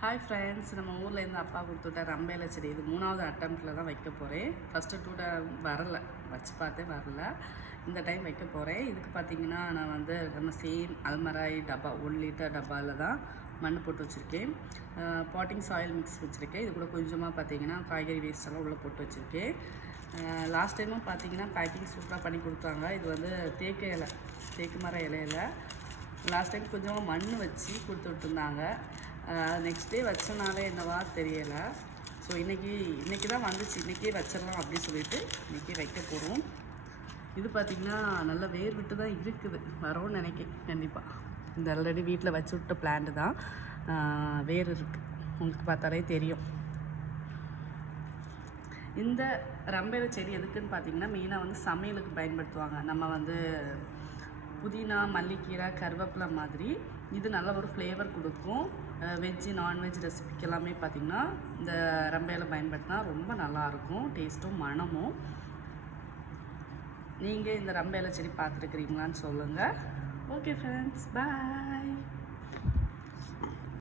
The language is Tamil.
ஹாய் ஃப்ரெண்ட்ஸ் நம்ம ஊரில் இருந்து அப்பா கொடுத்துட்ட ரம்பையில செடி இது மூணாவது அட்டம்ப்டில் தான் வைக்க போகிறேன் ஃபஸ்ட்டு டூ வரல வச்சு பார்த்தே வரல. இந்த டைம் வைக்க போகிறேன் இதுக்கு பார்த்தீங்கன்னா நான் வந்து நம்ம சேம் அல்மராய் டப்பா ஒன் லிட்டர் டப்பாவில் தான் மண் போட்டு வச்சுருக்கேன். பாட்டிங் சாயில் மிக்ஸ் வச்சுருக்கேன். இது கூட கொஞ்சமாக பார்த்தீங்கன்னா காய்கறி வேஸ்ட் எல்லாம் உள்ளே போட்டு வச்சுருக்கேன். லாஸ்ட் டைமும் பார்த்தீங்கன்னா பேக்கிங் சூப்பராக பண்ணி கொடுத்தாங்க. இது வந்து தேக்கு இலை தேக்கு மர இலையில. லாஸ்ட் டைம் கொஞ்சமாக மண் வச்சு கொடுத்து விட்டுருந்தாங்க நெக்ஸ்ட் டே வச்சனாலே என்னவா தெரியலை. ஸோ இன்றைக்கி இன்றைக்கி தான் வந்துச்சு. இன்றைக்கே வச்சிடலாம் அப்படின்னு சொல்லிட்டு இன்றைக்கே வைக்க போகிறோம் இது பார்த்திங்கன்னா நல்ல வேர் விட்டு தான் இருக்குது. வரோன்னு நினைக்கிறேன். கண்டிப்பாக இந்த ஆல்ரெடி வீட்டில் வச்சு விட்ட பிளான்ட் தான். வேர் இருக்குது உங்களுக்கு பார்த்தாலே தெரியும். இந்த ரம்பேர செடி எதுக்குன்னு பார்த்தீங்கன்னா மெயினாக வந்து சமையலுக்கு பயன்படுத்துவாங்க. நம்ம வந்து புதினா மல்லிக்கீரை கருவேப்பிலை மாதிரி இது நல்ல ஒரு ஃப்ளேவர் கொடுக்கும். வெஜ்ஜு நான்வெஜ் ரெசிபிக்கு எல்லாமே பார்த்திங்கன்னா இந்த ரம்பையில் பயன்படுத்தினா ரொம்ப நல்லாயிருக்கும் டேஸ்ட்டும் மணமும் நீங்கள் இந்த ரம்பையில செடி பார்த்துருக்குறீங்களான்னு சொல்லுங்கள் ஓகே ஃப்ரெண்ட்ஸ் பாய்